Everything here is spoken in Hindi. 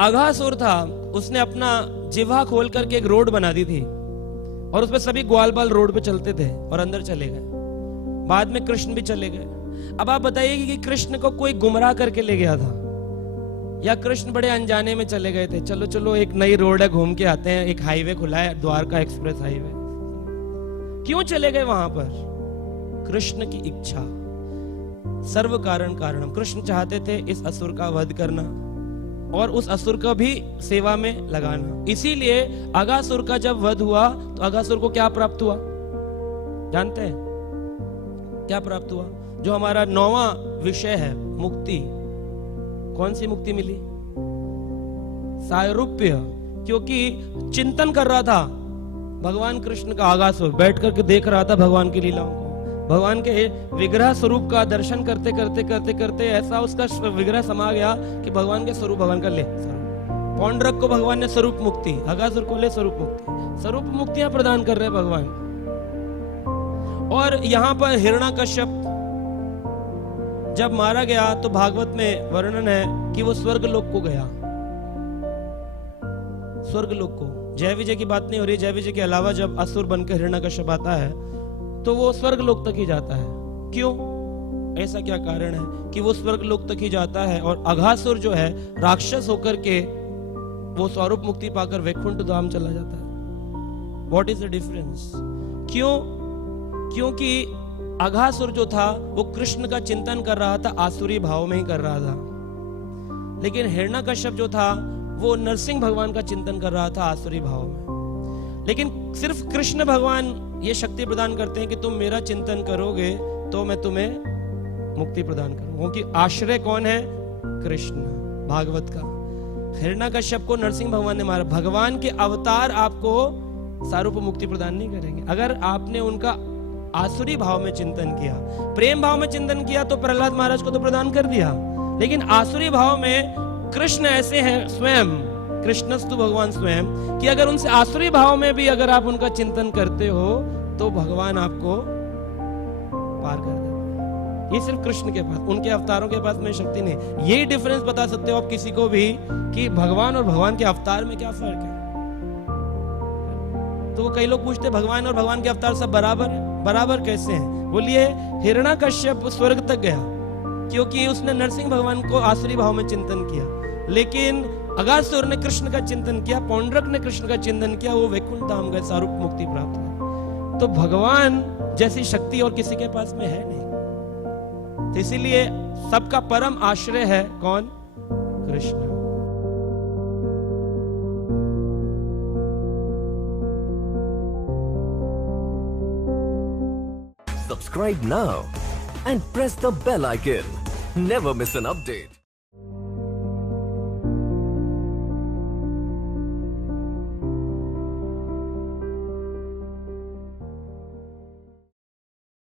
अघासुर था, उसने अपना जिह्वा खोल करके एक रोड बना दी थी और उसमें सभी ग्वाल बाल रोड पे चलते थे और अंदर चले गए। बाद में कृष्ण भी चले गए। अब आप बताइए कि कृष्ण को कोई गुमराह करके ले गया था या कृष्ण बड़े अनजाने में चले गए थे? चलो चलो एक नई रोड है, घूम के आते हैं, एक हाईवे खुला है, द्वारका एक्सप्रेस हाईवे। क्यों चले गए वहां पर? कृष्ण की इच्छा, सर्व कारण कारणम। कृष्ण चाहते थे इस असुर का वध करना और उस असुर का भी सेवा में लगाना। इसीलिए अघासुर का जब वध हुआ तो अघासुर को क्या प्राप्त हुआ जानते हैं? क्या प्राप्त हुआ? जो हमारा 9वां विषय है, मुक्ति। कौन सी मुक्ति मिली? सारूप्य। क्योंकि चिंतन कर रहा था भगवान कृष्ण का अघासुर, बैठ करके देख रहा था भगवान की लीलाओं को। भगवान के विग्रह स्वरूप का दर्शन करते करते करते करते ऐसा उसका विग्रह समा गया कि भगवान के स्वरूप, भगवान का ले स्वरूप। पौंड्रक को भगवान ने स्वरूप मुक्ति, अघासुर को ले स्वरूप मुक्ति। स्वरूप मुक्तियां प्रदान कर रहे हैं भगवान। और यहां पर हिरण्यकश्यप जब मारा गया तो भागवत में वर्णन है कि वो स्वर्ग लोक को गया। स्वर्ग लोक को, जय विजय की बात नहीं हो रही। जय विजय के अलावा जब असुर बनकर हिरण्यकश्यप आता है तो वो स्वर्ग लोक तक ही जाता है। क्यों? ऐसा क्या कारण है कि वो स्वर्ग लोक तक ही जाता है और अघासुर जो है राक्षस होकर के वो स्वरूप मुक्ति पाकर वैकुंठ धाम चला जाता है? What is the difference? क्यों? क्योंकि अघासुर जो था वो कृष्ण का चिंतन कर रहा था, आसुरी भाव में ही कर रहा था। लेकिन हिरण्यकश्यप जो था वो नरसिंह भगवान का चिंतन कर रहा था, आसुरी भाव में। लेकिन सिर्फ कृष्ण भगवान ये शक्ति प्रदान करते हैं कि तुम मेरा चिंतन करोगे तो मैं तुम्हें मुक्ति प्रदान करूंगा। क्योंकि आश्रय कौन है? कृष्ण। भागवत का हिरण्यकश्यप को नरसिंह भगवान ने मारा। भगवान के अवतार आपको सारूप मुक्ति प्रदान नहीं करेंगे। अगर आपने उनका आसुरी भाव में चिंतन किया, प्रेम भाव में चिंतन किया तो प्रहलाद महाराज को तो प्रदान कर दिया। लेकिन आसुरी भाव में कृष्ण ऐसे हैं स्वयं, कृष्णस्तु भगवान स्वयं, कि अगर उनसे आसुरी भाव में भी अगर आप उनका चिंतन करते हो तो भगवान आपको पार कर देते हैं। ये सिर्फ कृष्ण के पास, उनके अवतारों के पास में शक्ति नहीं। यही डिफरेंस बता सकते हो आप किसी को भी कि भगवान और भगवान के अवतार में क्या फर्क है। तो वो कई लोग पूछते भगवान और भगवान के अवतार सब बराबर है। बराबर कैसे हैं? बोलिए, हिरण्यकश्यप स्वर्ग तक गया क्योंकि उसने नरसिंह भगवान को आसुरी भाव में चिंतन किया। लेकिन अघासुर ने कृष्ण का चिंतन किया, पौंड्रक ने कृष्ण का चिंतन किया, वो वैकुंठ धाम गए, सारूप मुक्ति प्राप्त हुई। तो भगवान जैसी शक्ति और किसी के पास में है नहीं। तो इसीलिए सबका परम आश्रय है कौन? Krishna. Subscribe now and press the bell icon. Never miss an update.